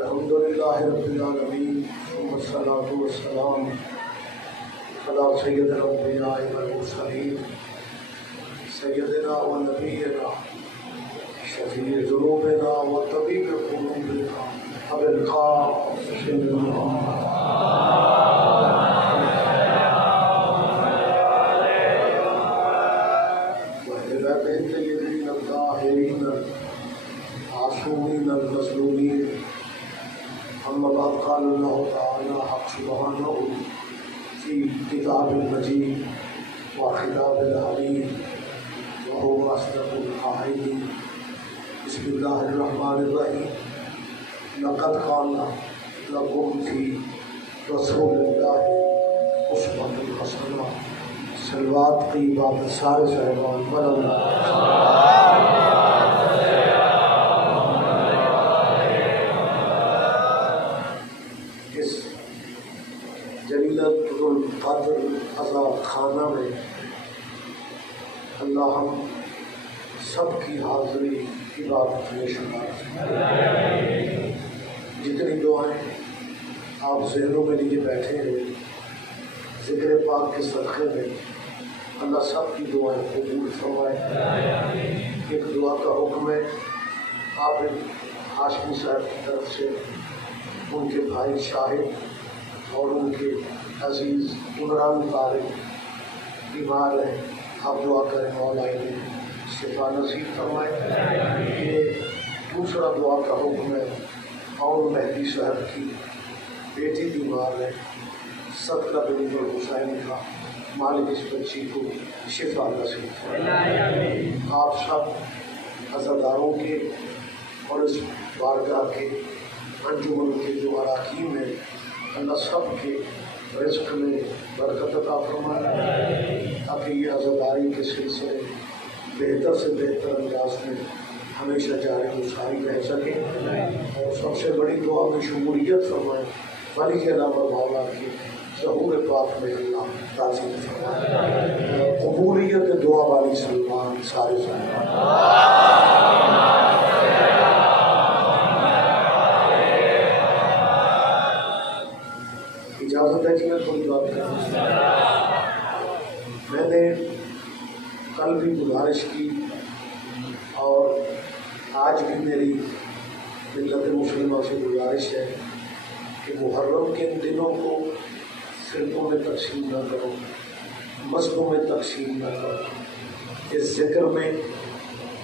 الحمد للہ رب العالمین ثم الصلاۃ والسلام علی سید الانبیاء والمرسلین سیدنا و نبینا شفیع ذنوبنا و طبیب قلوبنا ابی القاسم العاصمین المظلومین. اما بعد قال اللہ تعالی حق سبحانہ فی کتاب المجید وخطاب الحمید وهو اصدق القائلین. بسم اللہ الرحمن الرحیم. لقد کان لکم فی رسول اللہ اسوۃ حسنہ. صلوات کی بات سارے صاحبان بلند. القدر عذاب خانہ میں اللہ ہم سب کی حاضری عبادت میں شمار. جتنی دعائیں آپ ذہنوں میں لیے بیٹھے ہیں ذکر پاک کے صدقے میں اللہ سب کی دعائیں قبول فرمائے. ایک دعا کا حکم ہے. آپ ہاشمی صاحب کی طرف سے ان کے بھائی شاہد اور ان کے عزیز عمران طارق بیمار ہیں. آپ دعا کریں مولا انہیں شفا نصیب فرمائے. یہ دوسرا دعا کا حکم ہے. اور مہدی صاحب کی بیٹی بیمار ہے. صدقہ بنت الحسین کا مالک اس بچی کو شفا نصیب فرمائے. آپ سب عزاداروں کے اور اس بارگاہ کے انجمن کے جو اراکین ہیں اللہ سب کے رزق میں برکت عطا فرمائے تاکہ یہ عزاداری کے سلسلے بہتر سے بہتر انداز میں ہمیشہ جاری و ساری رہ سکے. اور سب سے بڑی دعا میں شمولیت فرمائے. ولی کے نام مولا کی ظہور پاک میں اللہ تعظیم فرمائے. قبولیت دعا والی سلمان سارے سلمان. اجازت ہے کہ میں تھوڑی بات کروں. میں نے کل بھی گزارش کی اور آج بھی میری ملت مسلمہ سے گزارش ہے کہ محرم کے دنوں کو فرقوں میں تقسیم نہ کرو، مذہبوں میں تقسیم نہ کرو. اس ذکر میں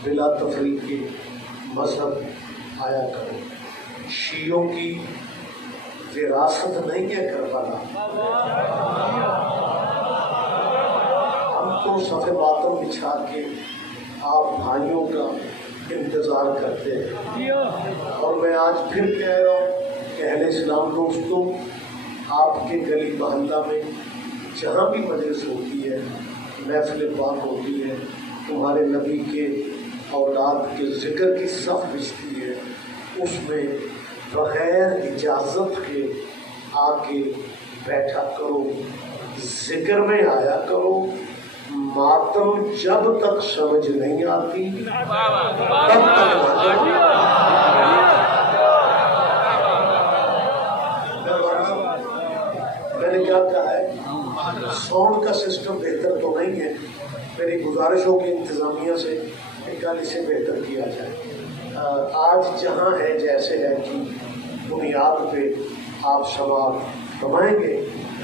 بلا تفریق کے مذہب آیا کرو. شیعوں کی وراثت نہیں ہے کربلا. ہم تو صف باطن بچھا کے آپ بھائیوں کا انتظار کرتے ہیں. اور میں آج پھر کہہ رہا ہوں کہ اہل اسلام دوستوں، آپ کے گلی محلہ میں جہاں بھی مجلس ہوتی ہے، محفل پاک ہوتی ہے، تمہارے نبی کے اولاد کے ذکر کی صف بچتی ہے، اس میں بغیر اجازت کے آ کے بیٹھا کرو، ذکر میں آیا کرو. ماتم جب تک سمجھ نہیں آتی تب تک میں نے کیا کہا ہے، ساؤنڈ کا سسٹم بہتر تو نہیں ہے. میری گزارش ہوگی انتظامیہ سے کہ کل اسے بہتر کیا جائے. آج جہاں ہے جیسے ہے کی بنیاد پہ آپ سماعت فرمائیں گے.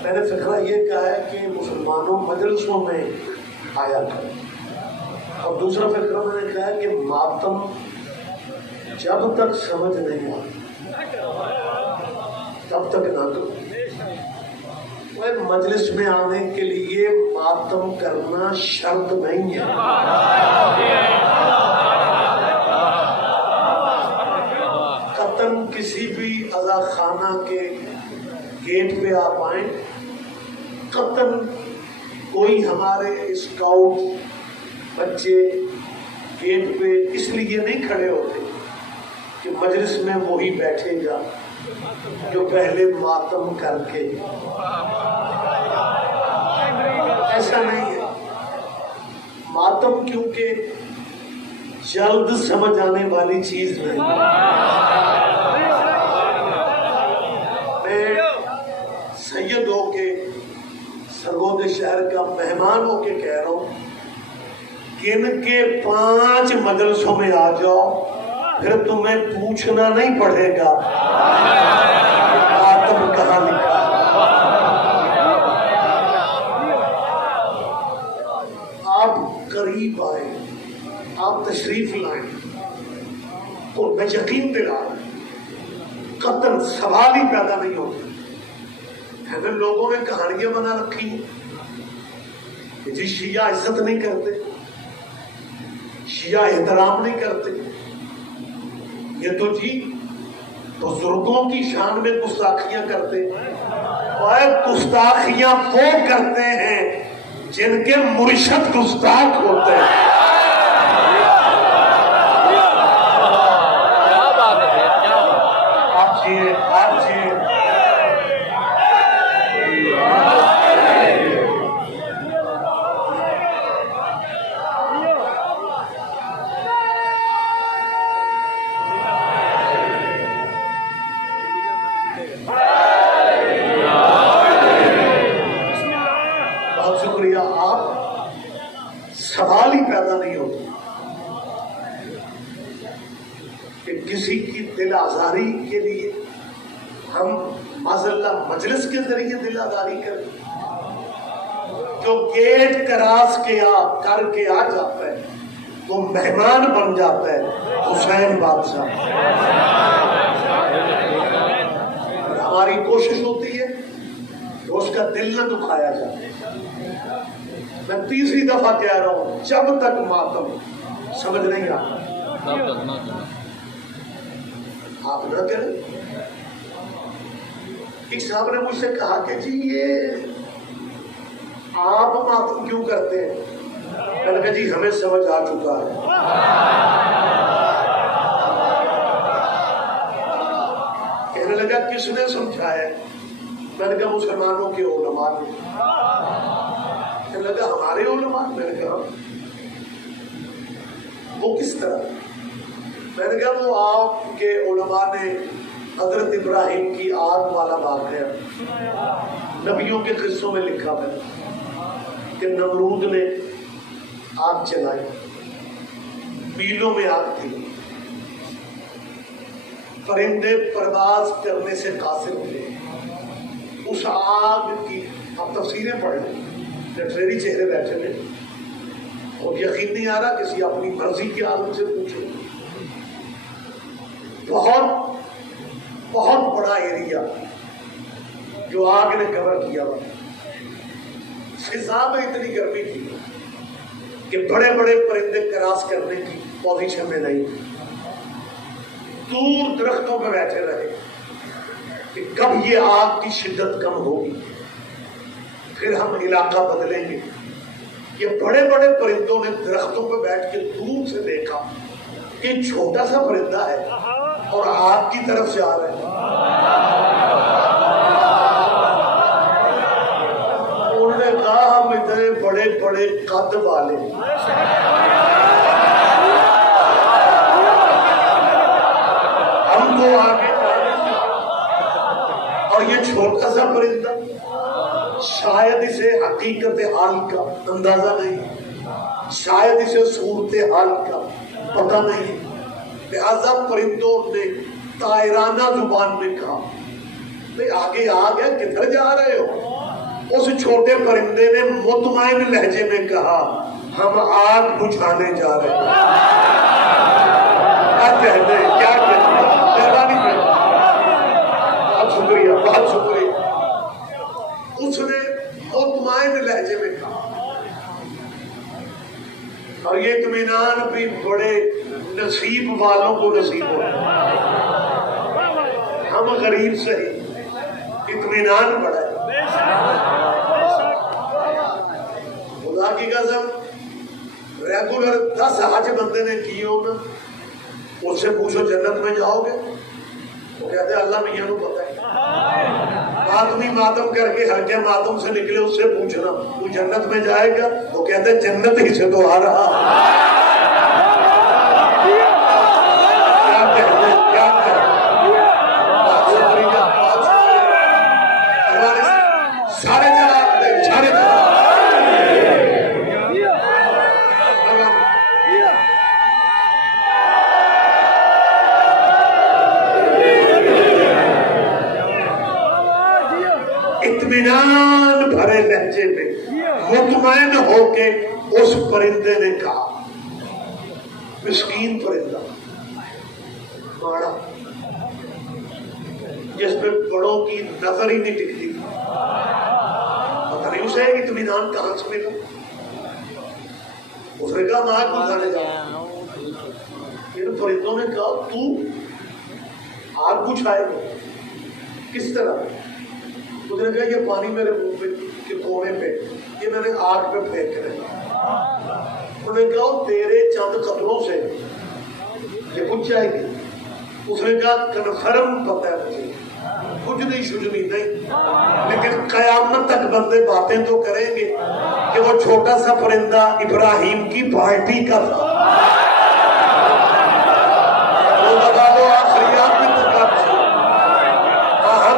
میں نے فکرہ یہ کہا ہے کہ مسلمانوں مجلسوں میں آیا کریں. اور دوسرا فکرہ میں نے کہا ہے کہ ماتم جب تک سمجھ نہیں آتی تب تک نہ کرو. مجلس میں آنے کے لیے ماتم کرنا شرط نہیں ہے. قطن کسی بھی عزا خانہ کے گیٹ پہ آپ آئیں، قطن کوئی ہمارے اسکاؤٹ بچے گیٹ پہ اس لیے نہیں کھڑے ہوتے کہ مجلس میں وہی بیٹھے گا جو پہلے ماتم کر کے. ایسا نہیں ہے. ماتم کیونکہ جلد سمجھ آنے والی چیز نہیں. دے شہر کا مہمان ہو کے کہہ رہا ہوں، گن کے 5 مجلسوں میں آ جاؤ، پھر تمہیں پوچھنا نہیں پڑے گا آدم کہاں لکھا۔ آپ قریب آئیں، آپ تشریف لائیں اور میں یقین دلا قطن سوال ہی پیدا نہیں ہوتا ہے۔ لوگوں نے کہانیاں بنا رکھی ہیں کہ جی شیعہ عزت نہیں کرتے، شیعہ احترام نہیں کرتے، یہ تو جی بزرگوں کی شان میں گستاخیاں کرتے ہیں، اور گستاخیاں وہ کرتے ہیں جن کے مرشد گستاخ ہوتے ہیں۔ سوال ہی پیدا نہیں ہوتا کہ کسی کی دل آزاری کے لیے ہم معذاللہ مجلس کے ذریعے دل آزاری کریں۔ جو گیٹ کراس کر کے آ جاتا ہے وہ مہمان بن جاتا ہے حسین بادشاہ۔ ہماری کوشش ہوتی ہے کہ اس کا دل نہ دکھایا جائے۔ میں تیسری دفعہ کہہ رہا ہوں، جب تک ماتم سمجھ نہیں آتا آپ نہ کریں۔ ایک صاحب نے مجھ سے کہا کہ جی یہ آپ ماتم کیوں کرتے ہیں؟ میں نے کہا جی ہمیں سمجھ آ چکا ہے۔ کہنے لگا کس نے سمجھایا؟ میں نے کہا مسلمانوں کے علماء نے۔ کہنے لگا ہمارے علماء؟ میں نے کہا وہ کس طرح؟ میں نے کہا وہ آپ کے علماء نے حضرت ابراہیم کی آگ والا واقعہ نبیوں کے قصوں میں لکھا ہے کہ نمرود نے آگ چلائی، میلوں میں آگ تھی، پرندے پرواز کرنے سے قاصر تھے، اس آگ کی اب تفسیریں پڑھ لیں، لٹریری چہرے بیٹھے نے اور یقین نہیں آ رہا، کسی اپنی مرضی کے عالم سے پوچھو۔ بہت بہت بڑا ایریا جو آگ نے کور کیا ہوا، فضا میں اتنی گرمی تھی کہ بڑے بڑے پرندے کراس کرنے کی پوزیشن میں نہیں تھے، دور درختوں پہ بیٹھے رہے کہ کب یہ آگ کی شدت کم ہوگی پھر ہم علاقہ بدلیں گے۔ یہ بڑے بڑے پرندوں نے درختوں پہ بیٹھ کے دور سے دیکھا کہ چھوٹا سا پرندہ ہے اور آگ کی طرف سے آ رہا ہے۔ انہوں نے کہا ہم اتنے بڑے بڑے قد والے ہم تو آگے اور یہ چھوٹا سا پرندہ، شاید اسے حقیقت حال کا اندازہ نہیں، شاید اسے صورت حال کا پتہ نہیں، لہذا پرندوں نے طائرانہ زبان میں کہا بھئی آگے آگ ہے، کدھر جا رہے ہو؟ اس چھوٹے پرندے نے مطمئن لہجے میں کہا ہم آگ بجھانے جا رہے ہیں۔ کیا کہتے ہیں، کیا کہتے ہیں، مہربانی کریں، بہت شکریہ، بہت شکریہ۔ اس نے مطمئن لہجے میں کہا، اور یہ اطمینان بھی بڑے نصیب والوں کو نصیب ہوتا ہے، ہم غریب سے ہی اطمینان بڑا ہے۔ خدا کی قسم ریگولر 10 حج بندے نے کیے ہو نا، اس سے پوچھو جنت میں جاؤ گے؟ وہ کہتے ہیں اللہ میاں کو پتہ ہے۔ آدمی ماتم کر کے ہر کے ماتم سے نکلے، اس سے پوچھنا وہ جنت میں جائے گا؟ وہ کہتے ہیں جنت ہی سے تو آ رہا۔ کیا کہتے ہیں، کیا کہتے ہیں، بہت شکریہ، بہت شکریہ۔ سارے جناب، سارے جناب اطمینان بھرے لہجے میں مطمئن ہو کے اس پرندے نے کہا، مسکین پرندہ ماڑا جس پہ بڑوں کی نظر ہی نہیں ٹکتی، پتہ نہیں اسے اطمینان کہاں سے ملا۔ اس نے کہا میں آگ بجھانے جاؤں۔ ان پرندوں نے کہا تو آگ بجھائے گا کس طرح؟ اس نے کہا یہ پانی میرے منہ پہ کے کونے پہ یہ میں نے آگ پہ پھینک رہا۔ انہوں نے کہا تیرے چند قطروں سے یہ بجھ جائے گی۔ اس نے کہا کنفرم پتہ ہے مجھے بجھنی شجنی نہیں، لیکن قیامت تک بندے باتیں تو کریں گے کہ وہ چھوٹا سا پرندہ ابراہیم کی پارٹی کا تھا۔ وہ لگا لو آخریات میں تو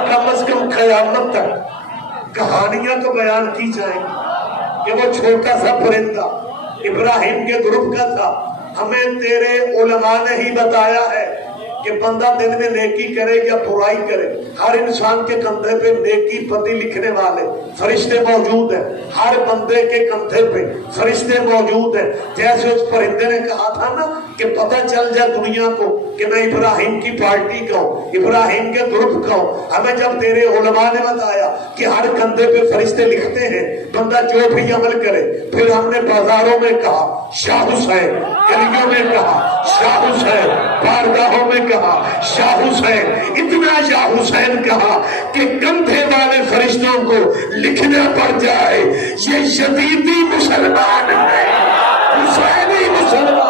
کم از کم قیامت تک کہانیاں تو بیان کی جائیں کہ وہ چھوٹا سا پرندہ ابراہیم کے گروپ کا تھا۔ ہمیں تیرے علماء نے ہی بتایا ہے کہ بندہ دن میں نیکی کرے یا برائی کرے، ہر انسان کے کندھے پہ نیکی بدی لکھنے والے فرشتے موجود ہیں، ہر بندے کے کندھے پہ فرشتے موجود ہیں۔ جیسے اس پرندے نے کہا تھا نا کہ پتہ چل جائے دنیا کو کہ میں ابراہیم کی پارٹی کا ہوں، ابراہیم کے گروپ کا ہوں۔ ہمیں جب تیرے علماء نے بتایا کہ ہر کندھے پہ فرشتے لکھتے ہیں بندہ جو بھی عمل کرے، پھر ہم نے بازاروں میں کہا شاہ حسین، گلیوں میں کہا شاہ حسین، بارگاہوں میں کہا شاہ حسین، اتنا شاہ حسین کہا کہ کندھے والے فرشتوں کو لکھنا پڑ جائے یہ یزیدی مسلمان ہے، حسینی مسلمان۔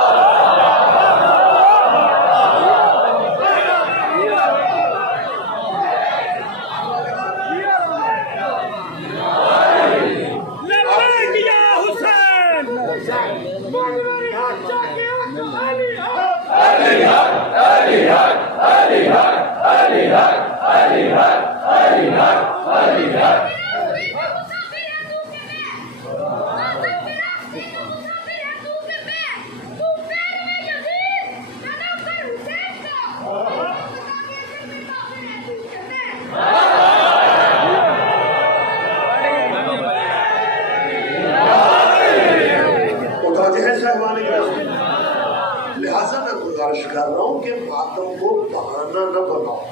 لہٰذا میں گزارش کر رہا ہوں کہ ماتم کو بہانہ نہ بناؤ،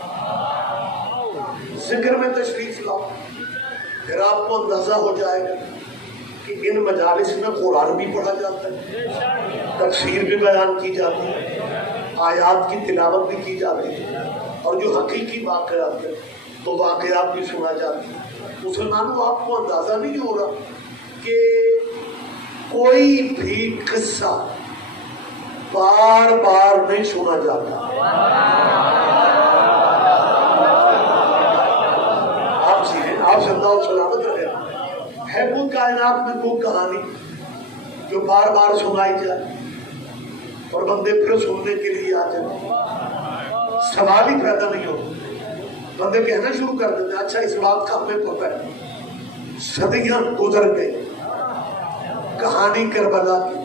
ذکر میں تشریف لاؤ، پھر آپ کو اندازہ ہو جائے گا کہ ان مجالس میں قرآن بھی پڑھا جاتا ہے، تفسیر بھی بیان کی جاتی ہے، آیات کی تلاوت بھی کی جاتی ہے، اور جو حقیقی واقعات ہیں تو واقعات بھی سنا جاتی ہے۔ مسلمانوں آپ کو اندازہ نہیں ہو رہا کہ کوئی بھی قصہ بار بار نہیں سنا جاتا۔ آپ جی ہیں، آپ زندہ و سلامت رہے۔ ہے کوئی کائنات میں کوئی کہانی جو بار بار سنائی جائے اور بندے پھر سننے کے لیے آ جائیں؟ سوال ہی پیدا نہیں ہوتا، بندے کہنا شروع کر دیتے ہیں اچھا اس بات کا ہمیں پتہ ہے، صدیاں گزر گئی، کہانی کربلا کی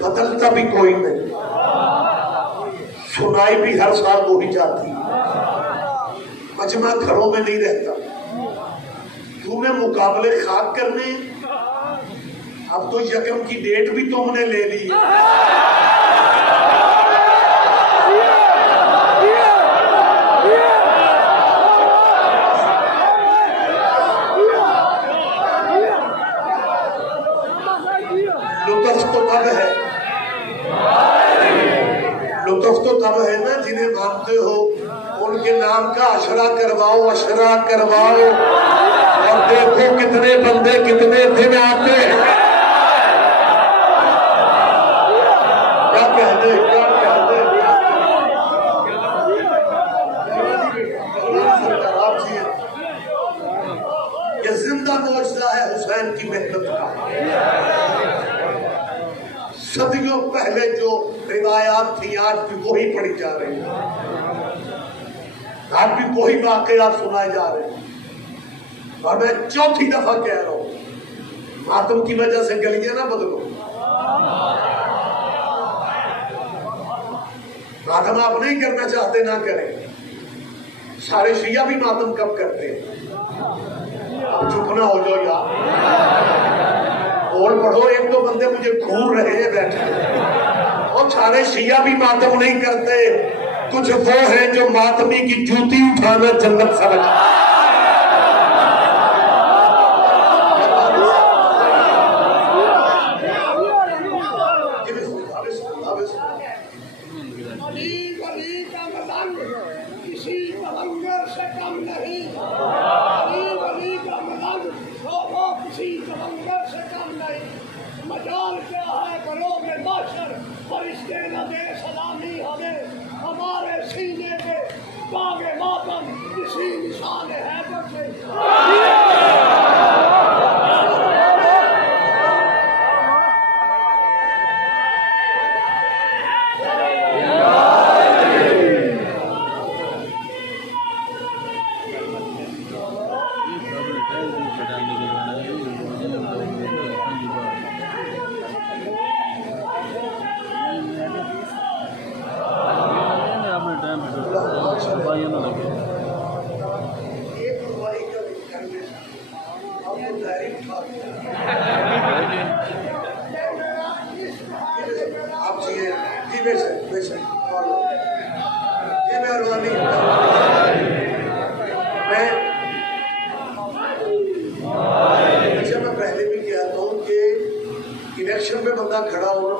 بدلتا بھی کوئی نہیں، سنائی بھی ہر سال وہی جاتی، مجمع گھروں میں نہیں رہتا۔ تمہیں مقابلے خاک کرنے، اب تو یکم کی ڈیٹ بھی تم نے لے لی ہے۔ لطف تو تب ہے، لطف تو تب ہے نا جنہیں مانتے ہو ان کے نام کا عشرہ کرواؤ، عشرہ کرواؤ، اور دیکھو کتنے بندے کتنے دن آتے ہیں۔ کیا کہتے آپ جی، یہ زندہ معجزہ ہے حسین کی محنت کا۔ صدیوں پہلے جو روایات تھی آج بھی وہی پڑھی جا رہی ہیں، آج بھی وہی واقعات سنائے جا رہے ہیں۔ اور میں چوتھی دفعہ کہہ رہا ہوں ماتم کی وجہ سے گلیاں نہ بدلو، ماتم آپ نہیں کرنا چاہتے نہ کریں، سارے شیعہ بھی ماتم کب کرتے ہیں؟ اب چپ نہ ہو جاؤ یار، اور پڑھو، ایک دو بندے مجھے گھور رہے ہیں بیٹھے، اور سارے شیعہ بھی ماتم نہیں کرتے، کچھ وہ ہیں جو ماتمی کی جوتی اٹھانا جنت سمجھتے ہیں۔ مجال کیا ہے بروغ محشر، فرشتے نہ دے سلامی ہمیں، ہمارے سینے پہ داغ ماتم کسی نشان حیدر سے۔ الیکشن میں بندہ کھڑا ہو نا،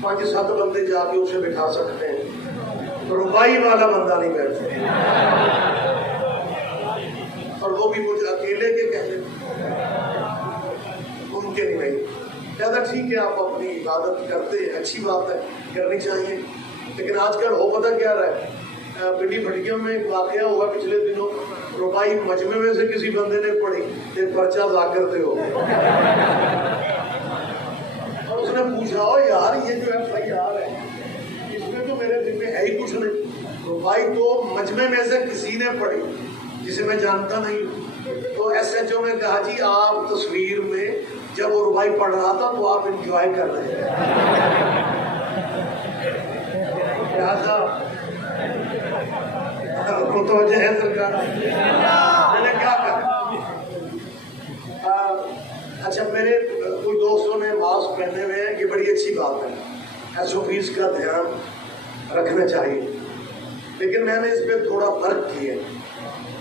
5-7 بندے جا کے اسے بٹھا سکتے ہیں، ربائی والا بندہ نہیں بیٹھتا، اور وہ بھی مجھے اکیلے کے کہنے ممکن نہیں۔ زیادہ ٹھیک ہے، آپ اپنی عبادت کرتے ہیں، اچھی بات ہے، کرنی چاہیے، لیکن آج کل ہو پتہ کیا رہا ہے، پنڈی بھٹکیوں میں ایک واقعہ ہوا پچھلے دنوں، ربائی مجمع میں سے کسی بندے نے پڑھی کہ پرچہ ذاکرتے ہو، اور اس نے پوچھا او یار یہ جو FIR ہے اس میں تو میرے دل میں ہے ہی کچھ نہیں، ربائی تو مجمع میں سے کسی نے پڑھی جسے میں جانتا نہیں ہوں۔ تو SHO نے کہا جی آپ تصویر میں جب وہ ربائی پڑھ رہا تھا تو آپ انجوائے کر رہے ہیں، لہٰذا متوجہ ہے سرکار، میں نے کیا کہا۔ اچھا میرے کوئی دوستوں نے ماسک پہنے ہوئے ہیں، یہ بڑی اچھی بات ہے، SOPs کا دھیان رکھنا چاہیے، لیکن میں نے اس پہ تھوڑا فرق کیا ہے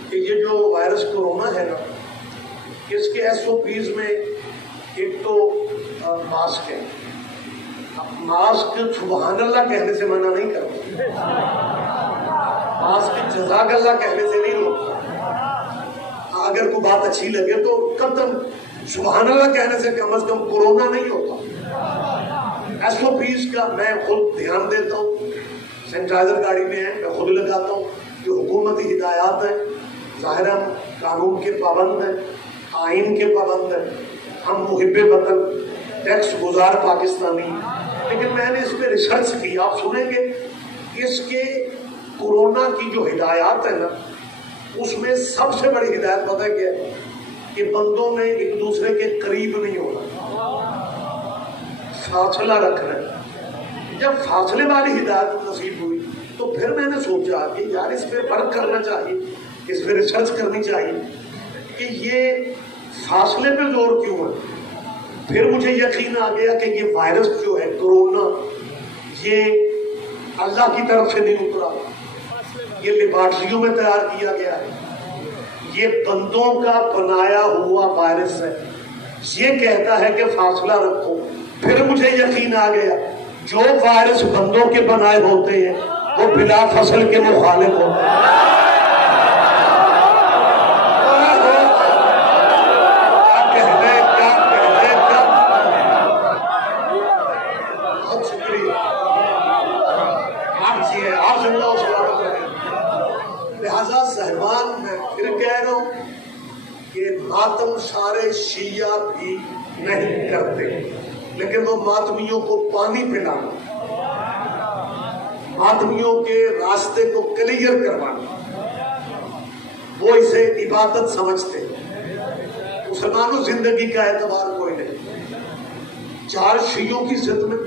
کہ یہ جو وائرس کورونا ہے نا، اس کے SOPs میں ایک تو ماسک ہے، ماسک سبحان اللہ کہنے سے منع نہیں کرتا، ماسک جزاک اللہ کہنے سے نہیں روکتا، اگر کوئی بات اچھی لگے تو قطعاً سبحان اللہ کہنے سے کم از کم کورونا نہیں ہوتا۔ SOPs کا میں خود دھیان دیتا ہوں، سینیٹائزر گاڑی میں ہے میں خود لگاتا ہوں، جو حکومتی ہدایات ہیں، ظاہر ہم قانون کے پابند ہیں، آئین کے پابند ہیں، ہم محب وطن ٹیکس گزار پاکستانی، لیکن میں نے اس پہ ریسرچ کی، آپ سنیں گے اس کے کورونا کی جو ہدایات ہیں نا، اس میں سب سے بڑی ہدایت پتہ کیا ہے کہ بندوں نے ایک دوسرے کے قریب نہیں ہونا، فاصلہ رکھنا ہے۔ جب فاصلے والی ہدایت نصیب ہوئی تو پھر میں نے سوچا کہ یار اس پہ فرق کرنا چاہیے، اس پہ ریسرچ کرنی چاہیے کہ یہ فاصلے پہ زور کیوں ہے۔ پھر مجھے یقین آ گیا کہ یہ وائرس جو ہے کورونا، یہ اللہ کی طرف سے نہیں اترا، یہ لیبارٹریوں میں تیار کیا گیا ہے، یہ بندوں کا بنایا ہوا وائرس ہے، یہ کہتا ہے کہ فاصلہ رکھو۔ پھر مجھے یقین آ گیا جو وائرس بندوں کے بنائے ہوتے ہیں وہ بلا فصل کے مخالف ہوتے ہیں۔ لہذا صاحبان میں پھر کہہ رہا ہوں کہ ماتم سارے شیعہ بھی نہیں کرتے، لیکن وہ ماتمیوں کو پانی پلانا، ماتمیوں کے راستے کو کلیئر کروانا، وہ اسے عبادت سمجھتے۔ مسلمانوں زندگی کا اعتبار کوئی نہیں، 4 شیعوں کی ضد میں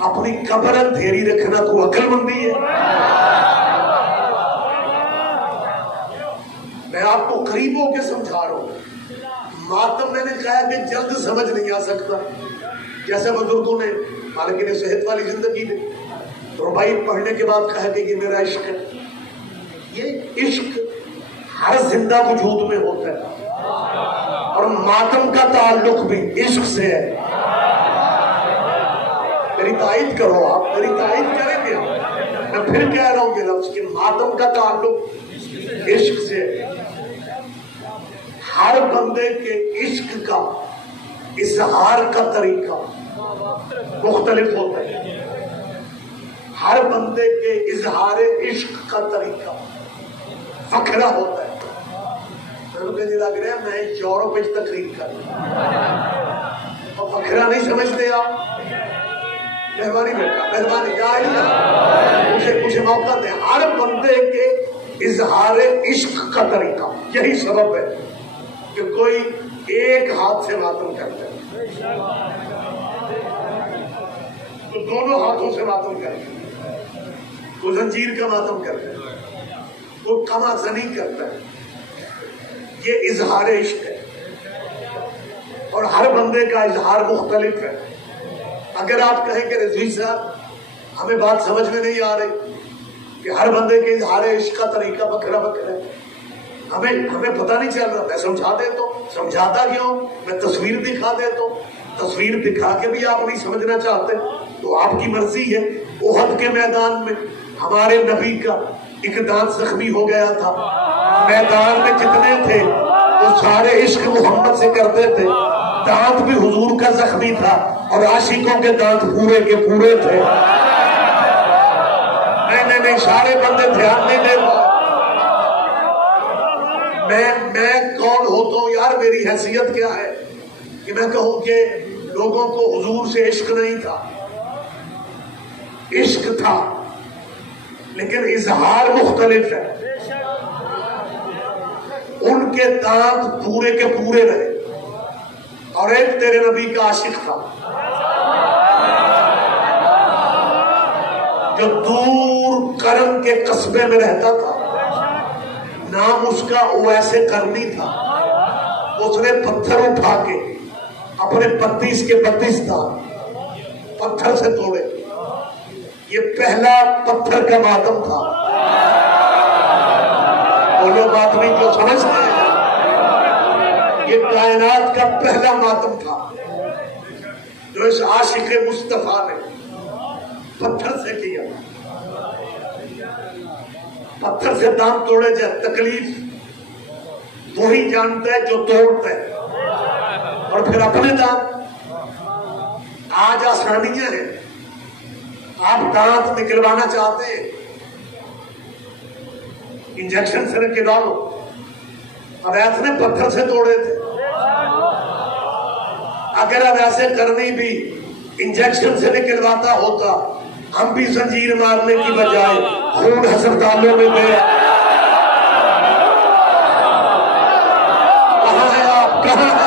اپنی قبر اندھیری رکھنا تو عقل مندی ہے۔ میں آپ کو قریب ہو کے سمجھا رہا ہوں. ماتم میں نے کہا کہ جلد سمجھ نہیں آ سکتا، جیسے بزرگوں نے حالانکہ نے صحت والی زندگی میں ربائی پڑھنے کے بعد کہا کہ یہ میرا عشق ہے. یہ عشق ہر زندہ وجود میں ہوتا ہے، اور ماتم کا تعلق بھی عشق سے ہے. میری تائید کرو، آپ میری تائید کریں گے. میں پھر کہہ رہا ہوں یہ لفظ کہ ماتم کا تعلق عشق سے ہے. ہر بندے کے عشق کا اظہار کا طریقہ مختلف ہوتا ہے. ہر بندے کے اظہار عشق کا طریقہ فکرہ ہوتا ہے. مجھے لگ رہا ہے میں یورپ میں تقریر کر رہا ہوں اور فکرہ نہیں سمجھتے آپ. مہربانی بیٹا، مہربانی، مجھے موقع دیں. ہر بندے کے اظہار عشق کا طریقہ، یہی سبب ہے کہ کوئی ایک ہاتھ سے ماتم کرتا ہے، تو دونوں ہاتھوں سے ماتم کرتا ہے. کوئی زنجیر کا ماتم کرتا ہے، کوئی کما زنی کرتا ہے. یہ اظہار عشق ہے، اور ہر بندے کا اظہار مختلف ہے. اگر آپ کہیں کہ رضوی صاحب ہمیں بات سمجھ میں نہیں آ رہی کہ ہر بندے کے اظہار عشق کا طریقہ بکھرا بکھرا ہے، ہمیں پتہ نہیں چل رہا، میں سمجھا دیتا ہوں. سمجھاتا کیوں؟ میں تصویر دکھا دیتا ہوں. تصویر دکھا کے بھی آپ نہیں سمجھنا چاہتے تو آپ کی مرضی ہے. احد کے میدان میں ہمارے نبی کا ایک دانت زخمی ہو گیا تھا. میدان میں جتنے تھے وہ سارے عشق محمد سے کرتے تھے. دانت بھی حضور کا زخمی تھا اور عاشقوں کے دانت پورے کے پورے تھے. نہیں سارے بندے دھیان نہیں دے پائے. میں کون ہوتا ہوں یار؟ میری حیثیت کیا ہے کہ میں کہوں کہ لوگوں کو حضور سے عشق نہیں تھا؟ عشق تھا، لیکن اظہار مختلف ہے. ان کے دانت پورے کے پورے رہے، اور ایک تیرے نبی کا عاشق تھا جو دور کرم کے قصبے میں رہتا تھا. نام اس کا اویس کرنی تھا. اس نے پتھر اٹھا کے اپنے 32 کے 32 دانت پتھر سے توڑے. یہ پہلا پتھر کا ماتم تھا. بولو بات نہیں جو سمجھتے ہیں، یہ کائنات کا پہلا ماتم تھا جو اس عاشق مصطفیٰ نے پتھر سے کیا. پتھر سے دانت توڑے جائے تکلیف وہی جانتا ہے جو توڑتا ہے. اور پھر اپنے دانت، آج آسانیاں ہیں. آپ دانت نکلوانا چاہتے ہیں، انجیکشن سے نکلوا لو. اویس نے پتھر سے توڑے تھے. اگر اویس کرنی بھی انجیکشن سے نکلواتا ہوتا، ہم بھی زنجیر مارنے کی بجائے خون ہسپتالوں میں گئے. کہاں ہے آپ؟ کہاں ہے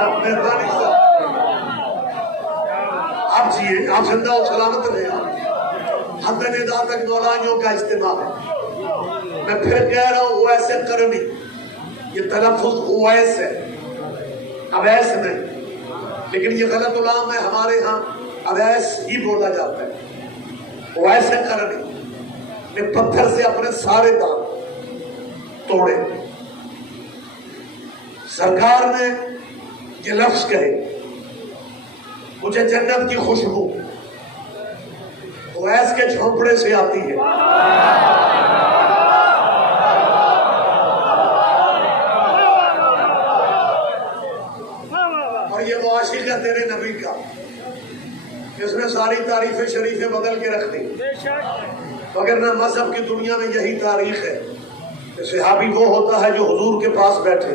آپ؟ مہربانی آپ جیے، آپ زندہ و سلامت رہے. حد ندا تک مولائیوں کا اجتماع ہے. میں پھر کہہ رہا ہوں اویس کرنی، یہ تلفظ اویس ہے، اویس نہیں. لیکن یہ غلط علام ہے، ہمارے ہاں اویس ہی بولا جاتا ہے. اویس کرنی نے پتھر سے اپنے سارے دانت توڑے. سرکار نے یہ لفظ کہے، مجھے جنت کی خوشبو اویس کے جھونپڑے سے آتی ہے. اور یہ وہ عاشق ہے تیرے نبی کا، اس نے ساری تعریفیں شریفیں بدل کے رکھ دی. مگر نہ مذہب کی دنیا میں یہی تاریخ ہے کہ صحابی وہ ہوتا ہے جو حضور کے پاس بیٹھے.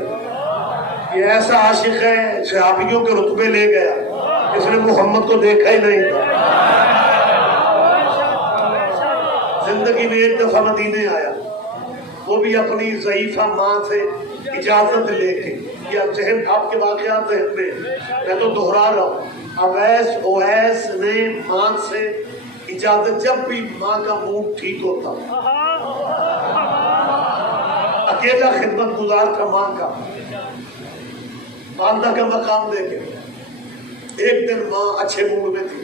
یہ ایسا عاشق ہے صحابیوں کے رتبے لے گیا، اس نے محمد کو دیکھا ہی نہیں تھا. زندگی میں ایک دفعہ مدینے آیا، وہ بھی اپنی ضعیفہ ماں سے اجازت لے کے. یا ذہن آپ کے واقعات ذہن میں، میں تو دہرا رہا ہوں. اویس نے ماں سے اجازت جب بھی ماں کا موڈ ٹھیک ہوتا اکیلا خدمت گزار تھا ماں کا، والدہ کا مقام دے کے ایک دن ماں اچھے موڈ میں تھی،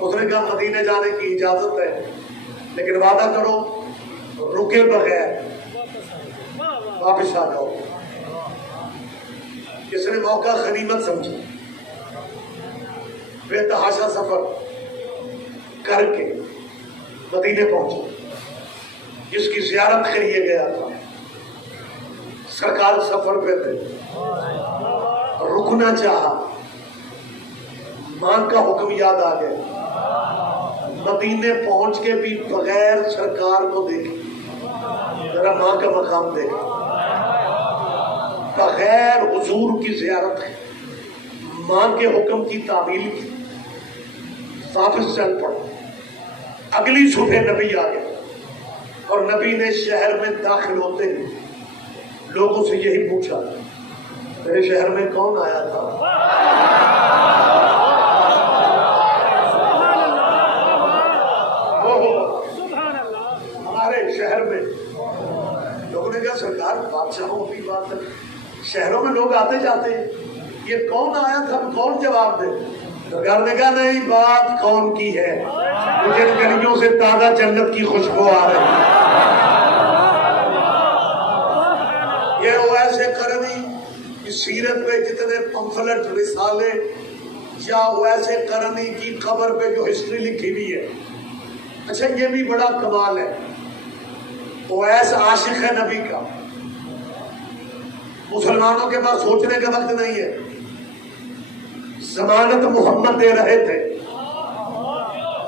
اس نے کہا مدینے جانے کی اجازت ہے لیکن وعدہ کرو رکے بغیر واپس آ جاؤ۔ کس نے موقع غنیمت سمجھا، بے تحاشا سفر کر کے مدینے پہنچا، جس کی زیارت کے لیے گیا تھا۔ سرکار سفر پہ تھے، رکنا چاہا، ماں کا حکم یاد آ گیا، مدینے پہنچ کے بھی بغیر سرکار کو دیکھی، ذرا ماں کا مقام دیکھا، بغیر حضور کی زیارت ہے، ماں کے حکم کی تعمیل کی، واپس چل پڑا۔ اگلی صبح نبی آ گئے اور نبی نے شہر میں داخل ہوتے ہی لوگوں سے یہی پوچھا، میرے شہر میں کون آیا تھا؟ ہمارے شہر میں لوگوں نے کہا سرکار بادشاہوں کی بات ہے، شہروں میں لوگ آتے جاتے ہیں، یہ کون آیا تھا؟ کون جواب دے؟ سرکار نے کہا نہیں، بات کون کی ہے، مجھے گلیوں سے تازہ جنت کی خوشبو آ رہی ہے۔ یہ اویس قرنی کی سیرت پہ جتنے پمفلٹ رسالے یا اویس قرنی کی قبر پہ جو ہسٹری لکھی ہوئی ہے، اچھا یہ بھی بڑا کمال ہے، اویس عاشق ہے نبی کا، مسلمانوں کے پاس سوچنے کا وقت نہیں ہے، ضمانت محمد دے رہے تھے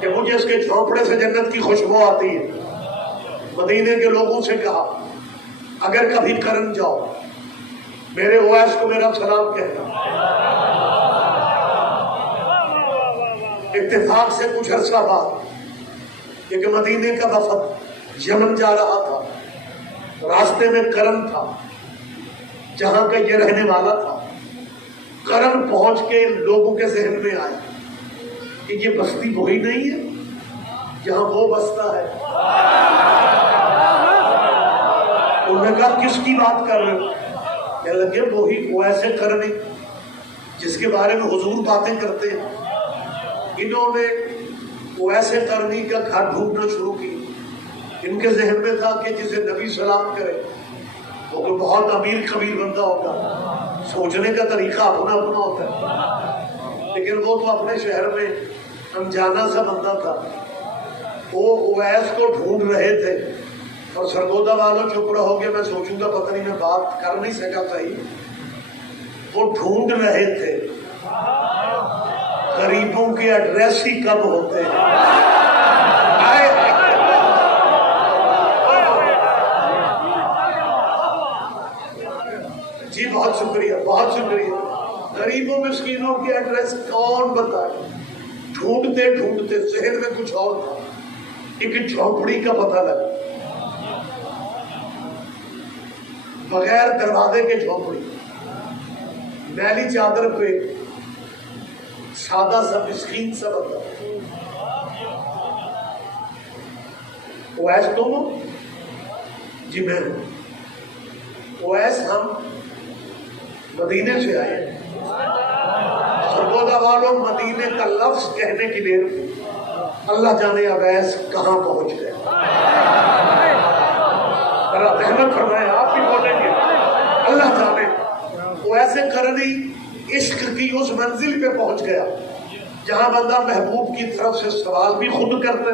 کہ مجھے اس کے جھونپڑے سے جنت کی خوشبو آتی ہے۔ مدینے کے لوگوں سے کہا اگر کبھی کرن جاؤ میرے اویس کو میرا سلام کہنا۔ اتفاق سے کچھ عرصہ بعد ایک مدینے کا وفد یمن جا رہا تھا، راستے میں کرن تھا جہاں کا یہ رہنے والا تھا۔ کرن پہنچ کے لوگوں کے ذہن میں آیا کہ یہ بستی وہی نہیں ہے جہاں وہ بستا ہے۔ انہوں نے کہا کس کی بات کر رہے ہو؟ کہنے لگے وہی اویس قرنی جس کے بارے میں حضور باتیں کرتے ہیں۔ انہوں نے اویس قرنی کا گھر ڈھونڈنا شروع کی۔ ان کے ذہن میں تھا کہ جسے نبی سلام کرے وہ کوئی بہت امیر خبیر بندہ ہوگا، سوچنے کا طریقہ اپنا اپنا ہوتا ہے، لیکن وہ تو اپنے شہر میں انجانا سا بندہ تھا۔ وہ اویس کو ڈھونڈ رہے تھے اور سرگودا والوں چپ رہو گے، میں سوچوں گا پتہ نہیں میں بات کر نہیں سکا صحیح۔ وہ ڈھونڈ رہے تھے غریبوں کے ایڈریس ہی کب ہوتے ہیں۔ جی بہت شکریہ، بہت شکریہ۔ غریبوں مسکینوں کے ایڈریس کون بتائے؟ ڈھونڈتے ڈھونڈتے ذہن میں کچھ اور تھا، ایک جھونپڑی کا پتہ لگا، بغیر دروازے کے جھونپڑی، میلی چادر پہ سادہ سا مسکین سا بندہ۔ اویس تم ہو؟ جی میں ہوں۔ اویس ہم مدینے سے آئے ہیں۔ سرگودا والوں مدینے کا لفظ کہنے کی دیر اللہ جانے اویس کہاں پہنچ گئے۔ رحمت فرمائے، آپ بھی بولیں گے اللہ جانے۔ اویس قرنی عشق کی اس منزل پہ پہنچ گیا جہاں بندہ محبوب کی طرف سے سوال بھی خود کرتا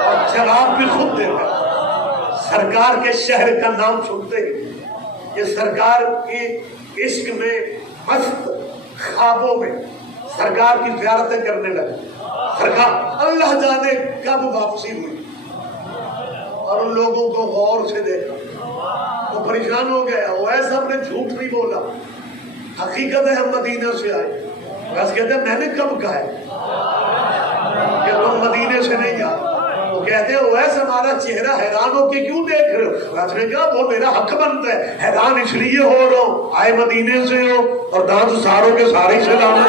اور جواب بھی خود دیتا۔ سرکار کے شہر کا نام سنتے ہی یہ سرکار کے عشق میں مست خوابوں میں سرکار کی زیارتیں کرنے لگے۔ سرکار اللہ جانے کب واپسی ہوئی اور ان لوگوں کو غور سے دیکھا تو پریشان ہو گیا۔ اویس ہم نے جھوٹ نہیں بولا، حقیقت ہے ہم مدینہ سے آئے۔ بس کہتے ہیں میں نے کب کہا ہے کہ تم مدینے سے نہیں آئے؟ وہ کہتے ہیں اویس ہمارا چہرہ حیران ہو کے کیوں دیکھ رہے ہو؟ بس نے کہا وہ میرا حق بنتا ہے، حیران اس لیے ہو رہا ہوں، آئے مدینے سے ہو اور دانت ساروں کے سارے سلامت۔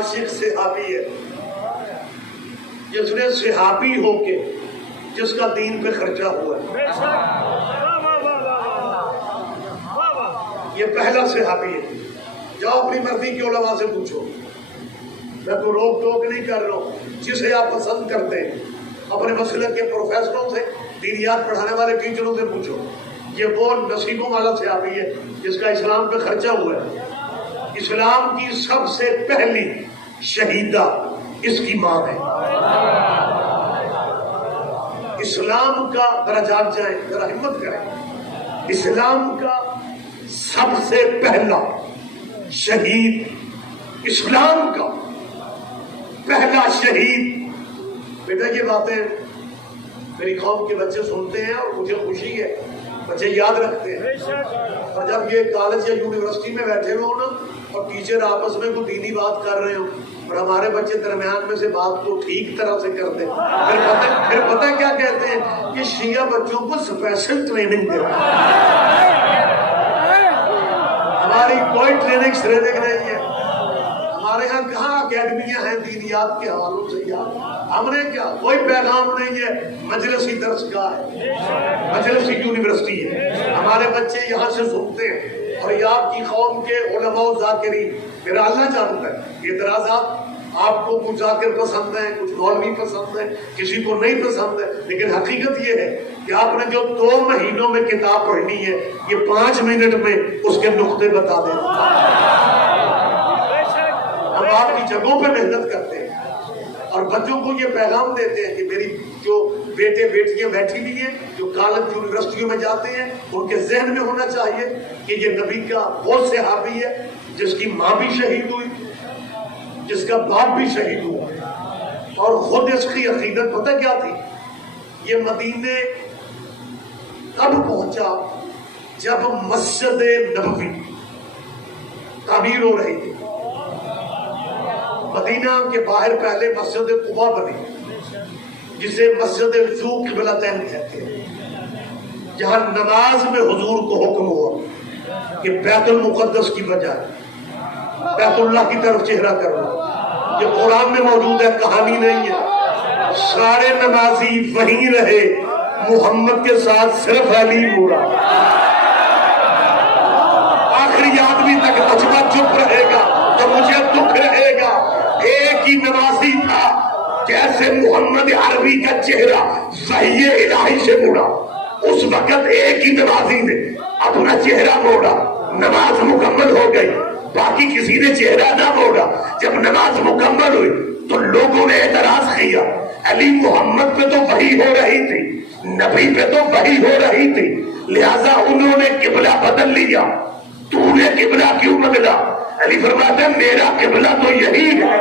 عاشق صحابی ہے، جس نے صحابی ہو کے جس کا دین پہ خرچہ ہوا ہے، یہ پہلا صحابی ہے۔ جاؤ اپنی مرضی کی علماء سے پوچھو، میں تو روک ٹوک نہیں کر رہا ہوں، جسے آپ پسند کرتے ہیں اپنے مسلک کے پروفیسروں سے، دینیات پڑھانے والے ٹیچروں سے پوچھو، یہ وہ نصیبوں والا صحابی ہے جس کا اسلام پہ خرچہ ہوا ہے۔ اسلام کی سب سے پہلی شہیدہ اس کی ماں ہے۔ اسلام کا درجات جائیں، ذرا ہمت کریں، اسلام کا سب سے پہلا شہید، اسلام کا پہلا شہید، بیٹا یہ باتیں میری قوم کے بچے سنتے ہیں اور مجھے خوشی ہے، بچے یاد رکھتے ہیں۔ اور جب یہ کالج یا یونیورسٹی میں بیٹھے ہوئے ہو نا اور ٹیچر آپس میں کوئی دینی بات کر رہے ہو اور ہمارے بچے درمیان میں سے بات کو ٹھیک طرح سے کرتے ہیں، پھر پتہ کیا کہتے ہیں کہ شیعہ بچوں کو اسپیشل ٹریننگ دے رہا ہے۔ ہماری کوئی ٹریننگ ٹریننگ نہیں ہے، ہمارے ہاں کہاں اکیڈمیاں ہیں دینیات کے حوالوں سے یار، ہم نے کیا کوئی پیغام نہیں ہے، مجلسی درس گاہ ہے، مجلسی یونیورسٹی ہے، ہمارے بچے یہاں سے سنتے ہیں۔ اور یہ آپ کی قوم کے علماء و ذاکرین، میرا اللہ جانتا ہے اعتراضات آپ کو کچھ ذاکر پسند ہیں، کچھ مولوی پسند ہیں، کسی کو نہیں پسند ہے، لیکن حقیقت یہ ہے کہ آپ نے جو 2 مہینوں میں کتاب پڑھنی ہے یہ 5 منٹ میں اس کے نقطے بتا دیں۔ ہم آپ کی جگہوں پہ محنت کرتے ہیں اور بچوں کو یہ پیغام دیتے ہیں کہ میری جو بیٹے بیٹیاں بیٹھی ہوئی ہیں جو کالج یونیورسٹیوں میں جاتے ہیں ان کے ذہن میں ہونا چاہیے کہ یہ نبی کا وہ صحابی ہے جس کی ماں بھی شہید ہوئی، جس کا باپ بھی شہید ہوا، اور خود اس کی عقیدت پتہ کیا تھی؟ یہ مدینے کب پہنچا؟ جب مسجد نبوی تعمیر ہو رہی تھی۔ مدینہ کے باہر پہلے مسجد قباء بنی جسے مسجد ذو قبلتین کہتے ہیں، جہاں نماز میں حضور کو حکم ہوا کہ بیت المقدس کی بجائے بیت اللہ کی طرف چہرہ کرنا۔ یہ قرآن میں موجود ہے، کہانی نہیں ہے۔ سارے نمازی وہیں رہے، محمد کے ساتھ صرف علی مڑا۔ آخری آدمی تک اجمہ چپ رہے گا تو مجھے دکھ رہے گا۔ ایک ہی نمازی تھا، جیسے محمد عربی کا چہرہ وحی الہی سے مڑا، اس وقت ایک ہی نمازی نے اپنا چہرہ موڑا، نماز مکمل ہو گئی، باقی کسی نے چہرہ نہ موڑا۔ جب نماز مکمل ہوئی تو لوگوں نے اعتراض کیا، علی محمد پہ تو وحی ہو رہی تھی، نبی پہ تو وحی ہو رہی تھی، لہذا انہوں نے قبلہ بدل لیا، تو نے قبلہ کیوں بدلا؟ علی فرماتا ہے میرا قبلہ تو یہی ہے۔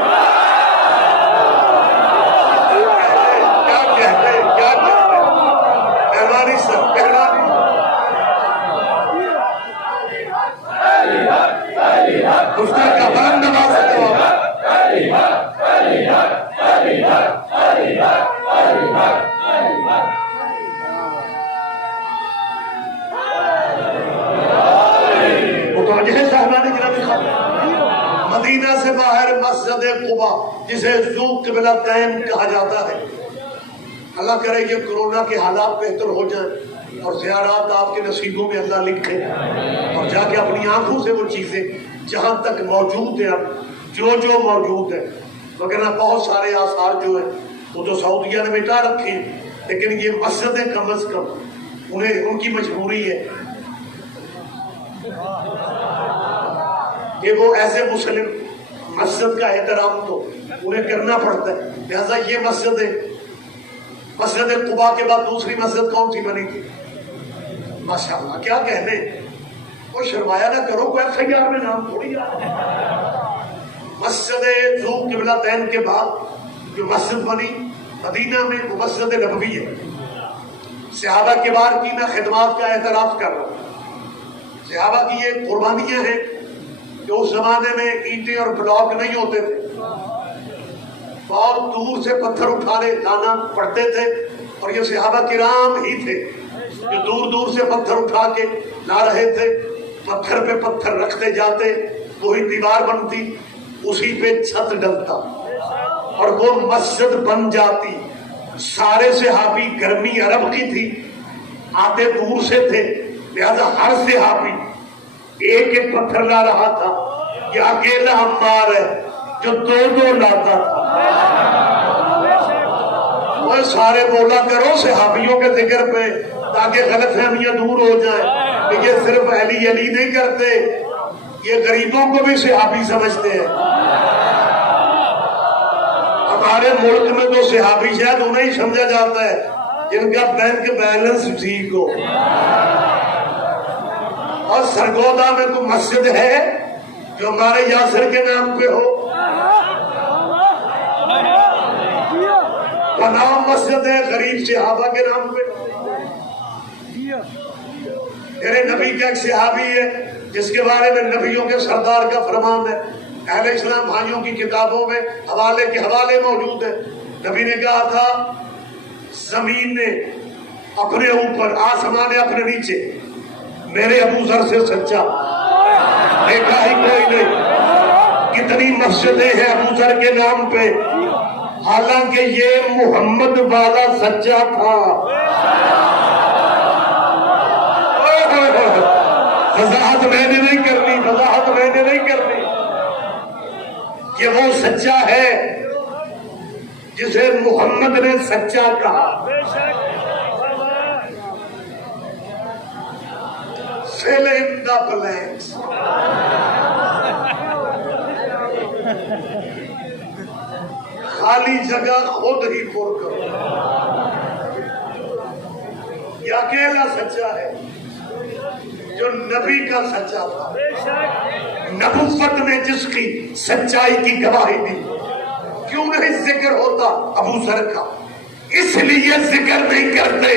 مدینہ سے باہر مسجد قباء جسے ذو قبلتین کہا جاتا ہے، اللہ کرے یہ کورونا کے حالات بہتر ہو جائیں اور زیارات آپ کے نصیبوں میں اللہ لکھے، اور جا کے اپنی آنکھوں سے وہ چیزیں جہاں تک موجود ہیں، اب جو موجود ہے، مگر بہت سارے آثار جو ہیں وہ تو سعودیہ نے مٹا رکھے ہیں، لیکن یہ مسجدیں کم از کم ان کی مجبوری ہے کہ وہ ایسے مسلم مسجد کا احترام تو انہیں کرنا پڑتا ہے، لہذا یہ مسجد قباء کے بعد دوسری مسجد کون سی بنی تھی؟ ماشاءاللہ کیا کہنے، وہ شرمایا نہ کرو، کوئی FIR میں نام تھوڑی آ رہا ہے۔ مسجد ذو قبلتین کے بعد جو مسجد بنی مدینہ میں وہ مسجد نبوی ہے۔ صحابہ کے بار کی میں خدمات کا اعتراف کر رہا ہوں، صحابہ کی یہ قربانیاں ہیں کہ اس زمانے میں اینٹیں اور بلاک نہیں ہوتے تھے، بہت دور سے پتھر اٹھانے لانا پڑتے تھے، اور یہ صحابہ کرام ہی تھے جو دور دور سے پتھر اٹھا کے لا رہے تھے، پتھر پہ پتھر رکھتے جاتے، وہی دیوار بنتی، اسی پہ چھت ڈلتا اور وہ مسجد بن جاتی. سارے صحابی، گرمی عرب کی تھی، آتے دور سے تھے، لہذا ہر صحابی ایک ایک پتھر لا رہا تھا. یہ اکیلا عمار ہے جو دو لاتا تھا. اور سارے بولا کرو صحابیوں کے ذکر پہ تاکہ غلط فہمیاں دور ہو جائیں کہ یہ صرف علی نہیں کرتے، یہ غریبوں کو بھی صحابی سمجھتے ہیں. ہمارے ملک میں تو صحابی شاید انہیں ہی سمجھا جاتا ہے جن کا بینک بیلنس ٹھیک ہو. اور سرگودا میں کوئی مسجد ہے جو ہمارے یاسر کے نام پہ ہو؟ بناؤ مسجد ہے غریب صحابہ کے نام پہ. میرے نبی کا ایک صحابی ہے جس کے بارے میں نبیوں کے سردار کا فرمان ہے، اہل اسلام بھائیوں کی کتابوں میں حوالے موجود ہے. نبی نے کہا تھا زمین نے اپنے اوپر، آسمان نے اپنے نیچے، میرے ابو ذر سے سچا دیکھا ہی کوئی نہیں. کتنی مسجدیں ہیں ابو ذر کے نام پہ، حالانکہ یہ محمد والا سچا تھا. وضاحت میں نے نہیں کرنی. یہ وہ سچا ہے جسے محمد نے سچا کہا. fill in the blanks. خالی جگہ خود ہی پر کرو. یہ اکیلا سچا ہے جو نبی کا سچا تھا. نبوت نے جس کی سچائی کی گواہی دی. کیوں نہیں ذکر ہوتا ابو ذر کا؟ اس لیے ذکر نہیں کرتے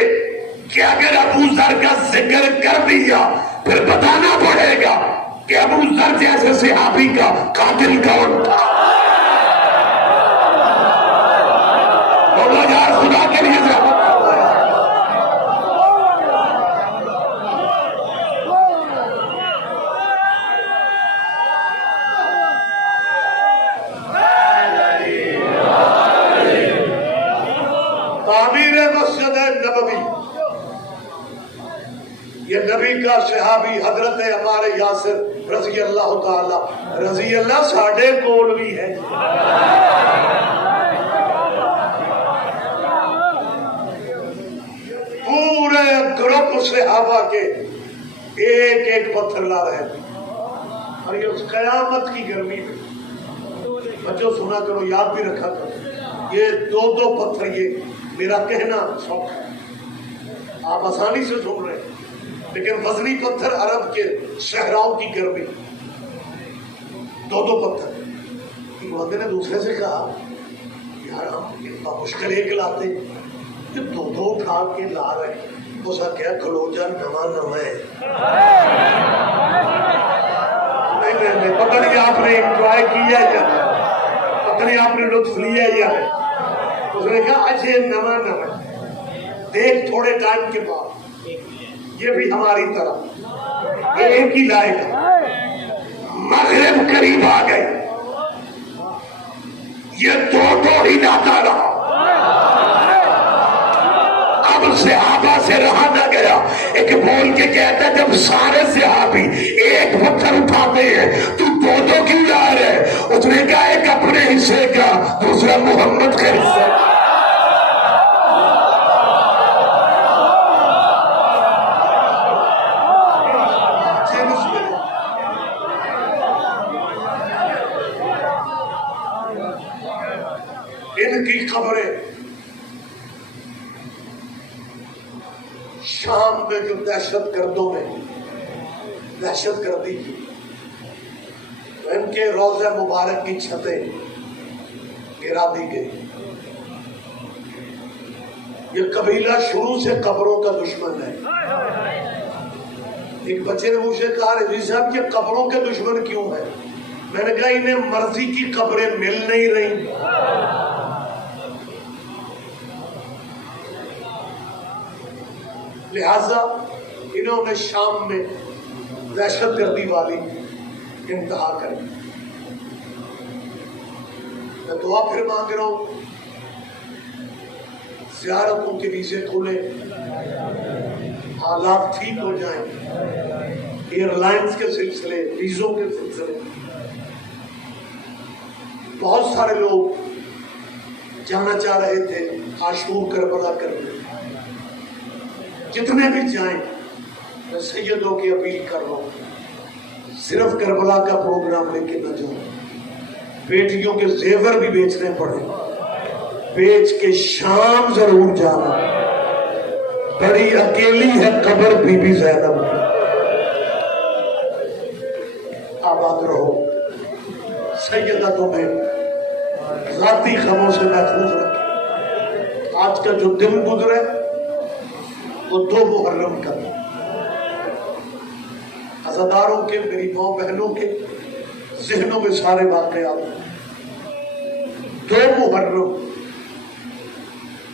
کہ اگر ابو ذر کا ذکر کر دیا پھر بتانا پڑے گا کہ ابو ذر جیسے صحابی کا قاتل کون تھا. خدا کے لیے تعمیر مسجد نبوی، یہ نبی کا صحابی حضرت ہمارے یاسر رضی اللہ تعالی رضی اللہ ساڑھے کول بھی ہے. پورے گروپ صحابہ کے ایک ایک پتھر لا رہے تھے. اور یہ اس قیامت کی گرمی میں، بچوں سنا کرو، یاد بھی رکھا کرو، یہ دو پتھر، یہ میرا کہنا سوکھ ہے، آپ آسانی سے سن رہے ہیں، لیکن وزنی پتھر عرب کے صحراؤں کی گرمی، دو پتھر. ایک بندے نے دوسرے سے کہا یار ہم اتنا مشکل ایک لاتے، یہ دو اٹھا کے لا رہے ہیں. اس کا کیا کھلوجا نواں ہے. نہیں پتہ نہیں آپ نے انجوائے کیا یا پتہ نہیں آپ نے لطف لیا یا. اس نے کہا اچھے نواں دیکھ تھوڑے ٹائم کے بعد یہ بھی ہماری طرح ایک ہی لائے گا. مغرب قریب آ گئے، یہ دو ہی لاتا رہا. اب صحابہ سے رہا نہ گیا. ایک بول کے کہتا ہے جب سارے صحابی ایک پتھر اٹھاتے ہیں تو دو کیوں لا رہے؟ اس نے کہا ایک اپنے حصے کا، دوسرا محمد کا حصہ. ان کی خبریں شام میں جو دہشت گردوں نے دہشت گردی کی، ان کے روضہ مبارک کی چھتیں گرا دی گئی. یہ قبیلہ شروع سے قبروں کا دشمن ہے. ایک بچے نے مجھ سے کہا رضوی صاحب یہ قبروں کے دشمن کیوں ہے؟ میں نے کہا انہیں مرضی کی قبریں مل نہیں رہی. لہذا انہوں نے شام میں دہشت گردی والی انتہا کر دی. میں دعا پھر مانگ رہا ہوں، زیارتوں کے ویزے کھلے، حالات ٹھیک ہو جائیں، ایئر لائنز کے سلسلے، ویزوں کے سلسلے۔ بہت سارے لوگ جانا چاہ رہے تھے عاشور کربلا کرنے، جتنے بھی جائیں میں سیدوں کی اپیل کر رہا ہوں، صرف کربلا کا پروگرام لے کے نہ جاؤں، بیٹیوں کے زیور بھی بیچنے پڑے، بیچ کے شام ضرور جانا۔ بڑی اکیلی ہے قبر بی بی زینب کی۔ آباد رہو، سیدہ تمہیں ذاتی غموں سے محفوظ رکھے۔ آج کا جو دن گزرے وہ 2 محرم کا، عزاداروں کے، میری ماں بہنوں کے ذہنوں میں سارے واقعات۔ 2 محرم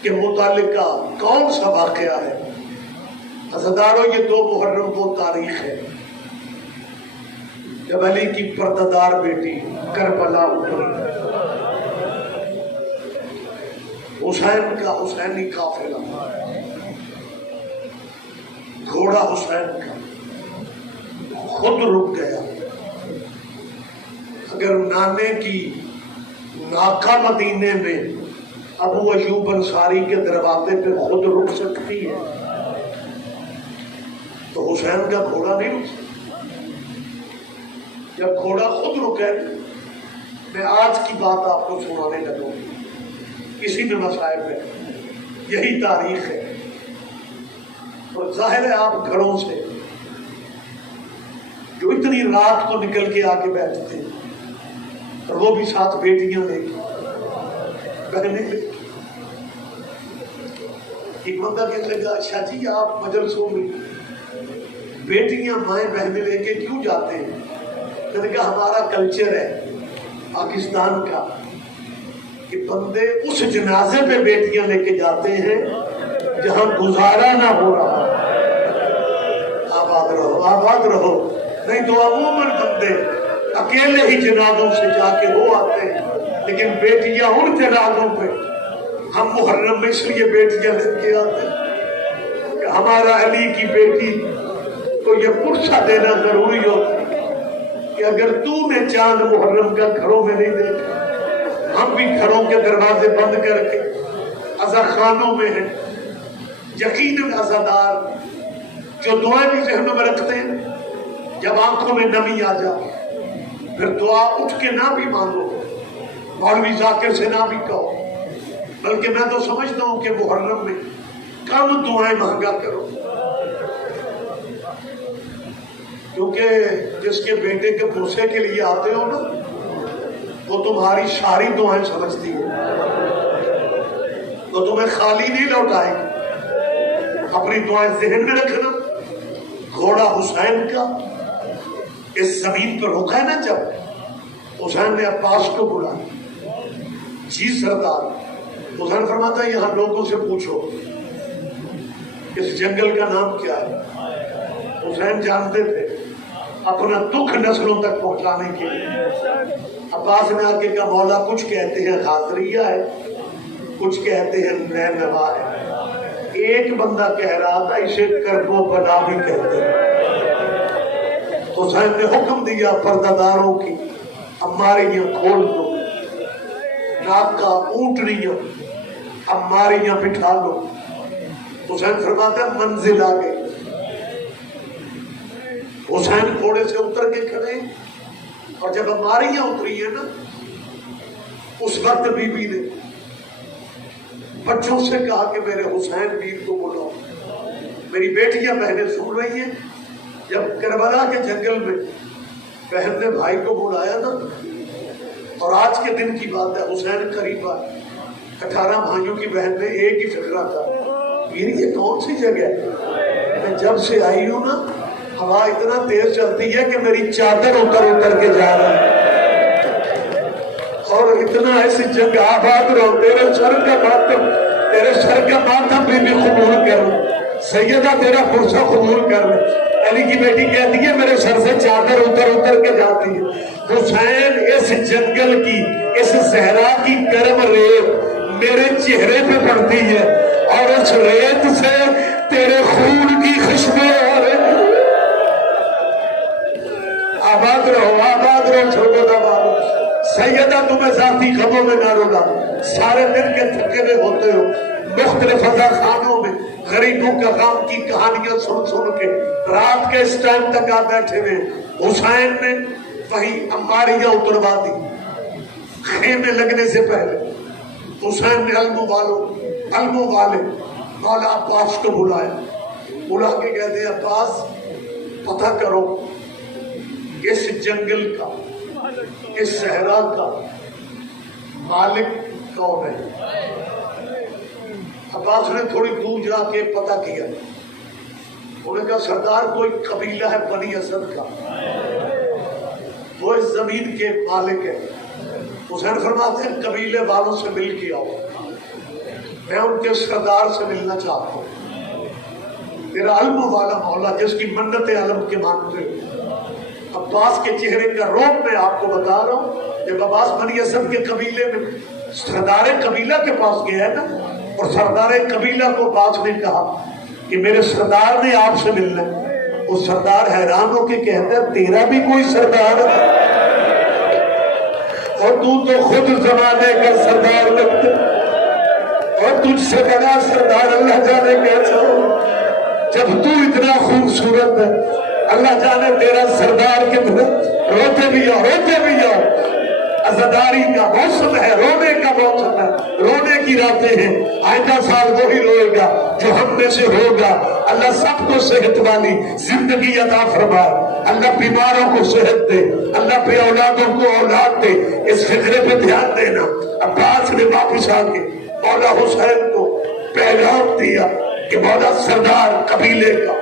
کے متعلقہ کون سا واقعہ ہے؟ عزاداروں، یہ 2 محرم وہ تاریخ ہے جب علی کی پردہ بیٹی کربلا اتری، حسین کا حسینی قافلہ، گھوڑا حسین کا خود رک گیا۔ اگر نانے کی ناکہ مدینے میں ابو ایوب انصاری کے دروازے پہ خود رک سکتی ہے تو حسین کا گھوڑا نہیں رک سکتا۔ جب گھوڑا خود رکے، میں آج کی بات آپ کو سنانے لگوں، اسی میں مصائب ہے، یہی تاریخ ہے۔ اور ظاہر ہے آپ گھروں سے جو اتنی رات کو نکل کے آ کے بیٹھتے ہیں، اور وہ بھی ساتھ بیٹیاں لے کے، بہنیں لے کے۔ ایک بندہ کہنے لگا، اچھا جی آپ مجلسوں میں بیٹیاں مائیں بہنیں لے کے کیوں جاتے ہیں؟ میں نے کہا ہمارا کلچر ہے پاکستان کا کہ بندے اس جنازے پہ بیٹیاں لے کے جاتے ہیں جہاں گزارا نہ ہو رہا۔ آباد رہو، آباد رہو، نہیں تو عموماً بندے اکیلے ہی جنازوں سے جا کے ہو آتے ہیں، لیکن بیٹیاں ان جنازوں پہ ہم محرم میں اس لیے بیٹیاں لے کے آتے ہیں کہ ہمارا علی کی بیٹی کو یہ پرچہ دینا ضروری ہوتا ہے کہ اگر تو نے چاند محرم کا گھروں میں نہیں دیکھا، ہم بھی گھروں کے دروازے بند کر کے عزا خانوں میں ہیں۔ یقیناً عزادار جو دعائیں بھی ذہنوں میں رکھتے ہیں، جب آنکھوں میں نمی آ جائے پھر دعا اٹھ کے نہ بھی مانگو، مولوی ذاکر سے نہ بھی کہو، بلکہ میں تو سمجھتا ہوں کہ محرم میں کم دعائیں مانگا کرو، کیونکہ جس کے بیٹے کے پرسے کے لیے آتے ہو نا، وہ تمہاری ساری دعائیں سمجھتی ہے، وہ تمہیں خالی نہیں لوٹائے گی۔ اپنی دعائیں ذہن میں رکھنا۔ گھوڑا حسین کا اس زمین پر رکا ہے نا، جب حسین نے عباس کو بلایا، جی سردار، حسین فرماتا ہے یہاں لوگوں سے پوچھو اس جنگل کا نام کیا ہے۔ حسین جانتے تھے اپنا دکھ نسلوں تک پہنچانے کے لیے۔ عباس نے آ کے کہا مولا کچھ کہتے ہیں خاطریہ ہے، کچھ کہتے ہیں نینوا ہے، ایک بندہ کہہ رہا تھا اسے کرب و بلا بھی کہتے ہیں۔ حسین نے حکم دیا پردہ داروں کی ہماریاں کھول دو، ناکا اونٹنیاں ہماریاں بٹھا لو۔ حسین فرماتا ہے منزل آ گئی۔ حسین گھوڑے سے اتر کے کھڑے، اور جب ہماریاں اتری ہیں نا، اس وقت بی بی نے بچوں سے کہا کہ میرے حسین ویر کو بلاؤ۔ میری بیٹیاں بہنیں سن رہی ہیں، جب کربلا کے جنگل میں بہن نے بھائی کو بلایا نا، اور آج کے دن کی بات ہے، حسین قریب آئے، 18 بھائیوں کی بہن نے ایک ہی فکرہ تھا، یہ کون سی جگہ ہے؟ میں جب سے آئی ہوں نا، ہوا اتنا تیز چلتی ہے کہ میری چادر اتر کے جا رہا ہے، اور اتنا ایسی جگہ آباد رہو، تیرے سر کا ماتم بھی قبول کر، سیدہ تیرا فرصہ قبول کر۔ علی کی بیٹی کہتی ہے میرے سر سے چادر اتر کے جاتی ہے، حسین اس جنگل کی اس صحرا کی گرم ریت میرے چہرے پہ پڑتی ہے اور اس ریت سے تیرے خون کی خوشبو آ رہی ہے۔ آباد رہو چھوٹو دبادو سیدہ تمہیں ذاتی غموں میں نہ رونا، سارے دن کے تھکے ہوئے ہوتے ہو، مختلف فضا خانوں میں غریبوں کا غم کی کہانیاں سن سن کے رات کے اس ٹائم تک آپ بیٹھے ہوئے۔ حسین نے وہی اماریاں اتروا دی خیمے لگنے سے پہلے۔ حسین نے علموں والے مولا عباس کو بلا کے کہتے ہیں عباس پتہ کرو اس جنگل کا اس صحرا کا مالک کون ہے۔ عباس نے تھوڑی دور جا کے پتہ کیا، انہوں نے کہا سردار کوئی قبیلہ ہے بنی اسد کا، وہ اس زمین کے مالک ہے۔ حسین فرماتے ہیں قبیلے والوں سے مل کے آؤ، میں ان کے سردار سے ملنا چاہتا ہوں، تیرا علم والا مولا جس کی منت علم کے مانتے ہو۔ عباس کے چہرے کا روپ میں آپ کو بتا رہا ہوں، جب عباس بنی اسد کے قبیلے میں سردار قبیلہ کے پاس گیا ہے نا، اور سردار قبیلہ کو عباس نے کہا کہ میرے سردار نے آپ سے ملنا ہے، وہ سردار حیران ہو کے کہتا ہے تیرا بھی کوئی سردار ہے، اور تو خود زمانے کا سردار لگتا اور تجھ سے بڑا سردار اللہ جانے کیسا ہو، جب تو اتنا خوبصورت ہے اللہ جانے تیرا سردار کے روتے بھی آؤ عزاداری کا موسم ہے، رونے کا موسم ہے، رونے کی راتیں ہیں، آئندہ سال وہی روئے گا جو ہم میں سے ہوگا۔ اللہ سب کو صحت والی زندگی عطا فرمائے، اللہ بیماروں کو صحت دے، اللہ بے اولادوں کو اولاد دے۔ اس فکرے پہ دھیان دینا۔ عباس نے واپس آ کے مولا حسین کو پیغام دیا کہ مولا سردار قبیلے کا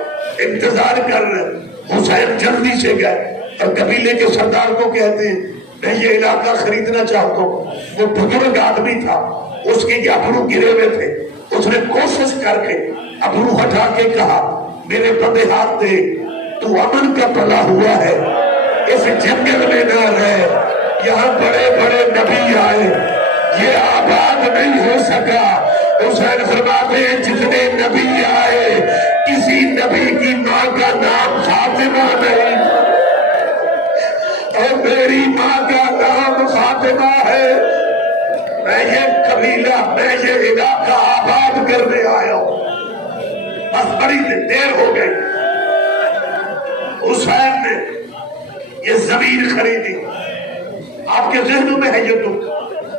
انتظار کر رہے۔ حسین جلدی سے گئے اور قبیلے کے سردار کو کہتے ہیں میں یہ علاقہ خریدنا چاہتا ہوں۔ وہ بزرگ آدمی تھا، اس کے ابرو گرے ہوئے تھے، اس نے کوشش کر کے ابرو ہٹا کے کہا میرے بندے ہاتھ دے، تو امن کا پلا ہوا ہے، اس جنگل میں نہ رہے، یہاں بڑے بڑے نبی آئے، یہ آباد نہیں ہو سکا۔ حسین فرماتے ہیں جتنے نبی آئے کسی نبی کی ماں کا نام فاطمہ نہیں، اور میری ماں کا نام فاطمہ ہے۔ میں یہ قبیلہ میں یہ علاقہ آباد کرنے آیا ہوں، بس بڑی دیر ہو گئی۔ حسین نے یہ زمین خریدی۔ آپ کے ذہنوں میں ہے یہ دکھ،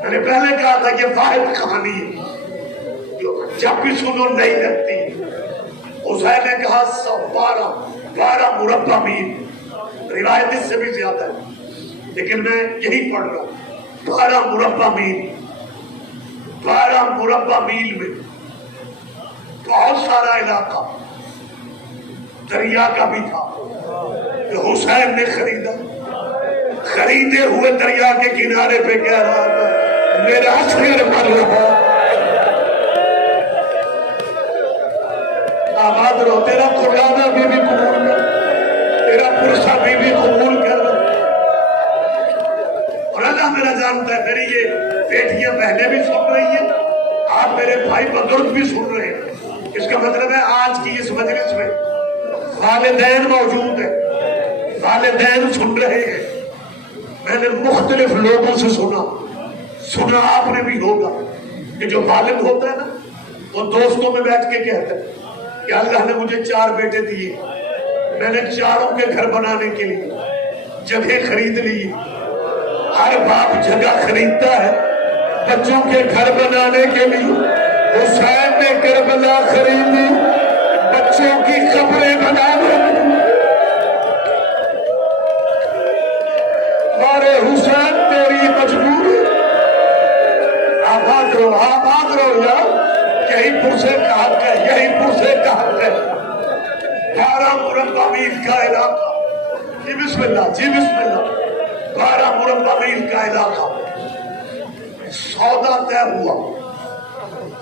میں نے پہلے کہا تھا یہ واحد کہانی ہے جو جب بھی سنو نہیں لگتی۔ حسین نے کہا 12 مربع میل، روایت اس سے بھی زیادہ ہے لیکن میں یہی پڑھ رہا ہوں، 12 مربع میل۔ 12 مربع میل میں بہت سارا علاقہ دریا کا بھی تھا کہ حسین نے خریدا۔ خریدے ہوئے دریا کے کنارے پہ کہہ رہا تھا میرا اصغر مر رہا، آباد رہو، تیرا قرآنہ بھی قبول کر، تیرا پرسہ بھی قبول کر۔ اور اللہ میرا جانتا ہے میری یہ بیٹیاں بہنیں بھی سن رہی ہیں، آپ میرے بھائی بزرگ بھی سن رہے ہیں۔ اس کا مطلب ہے آج کی اس مجلس میں والدین موجود ہیں، والدین سن رہے ہیں۔ میں نے مختلف لوگوں سے سنا آپ نے بھی ہوگا کہ جو والد ہوتا ہے نا وہ دوستوں میں بیٹھ کے کہتا ہے کہ اللہ نے مجھے 4 بیٹے دیے، میں نے چاروں کے گھر بنانے کے لیے جگہ خرید لی۔ ہر باپ جگہ خریدتا ہے بچوں کے گھر بنانے کے لیے۔ حسین نے کربلا خریدی بچوں کی قبریں بنانے کے لیے۔ ہمارے حسین تیری مجبوری، آباد رہو یار، یہی پرسے کا حق ہے، یہی پرسے کا حق ہے۔ 12 مربع میل کا علاقہ، جی بسم اللہ، جی بسم اللہ، 12 مربع میل کا علاقہ۔ سودا طے ہوا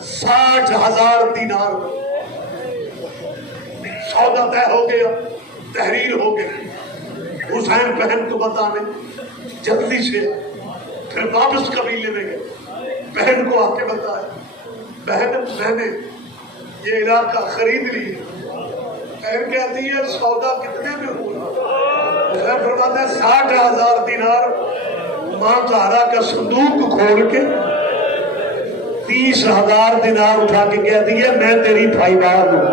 60,000 دینار، سودا طے ہو گیا، تحریر ہو گئی۔ حسین بہن کو بتانے جلدی سے پھر واپس قبیلے میں گئے، بہن کو آ کے بتایا، بہن میں نے یہ علاقہ خرید لیا۔ بہن کہتی ہے سودا کتنے میں ہوا؟ حسین فرماتے ہیں 60,000 دینار۔ ماں زہرا کا صندوق کھول کے 30,000 دینار اٹھا کے کہتی ہے میں تیری بھائی بار ہوں۔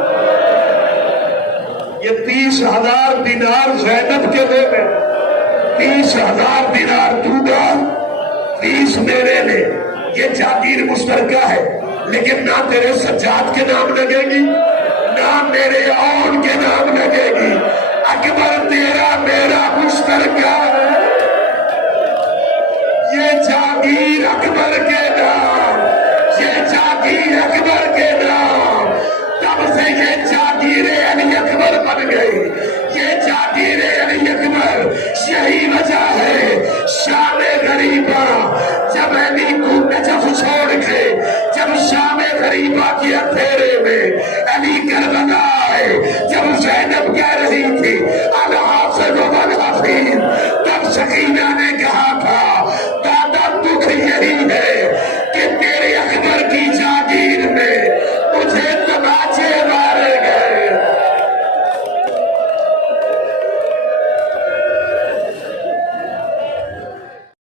یہ 30,000 دینار زینب کے لے میں، 30,000 دینار تو ڈال، 30 میرے لے۔ یہ جاگیر مشترکہ ہے، لیکن نہ تیرے سجاد کے نام لگے گی، نہ میرے اور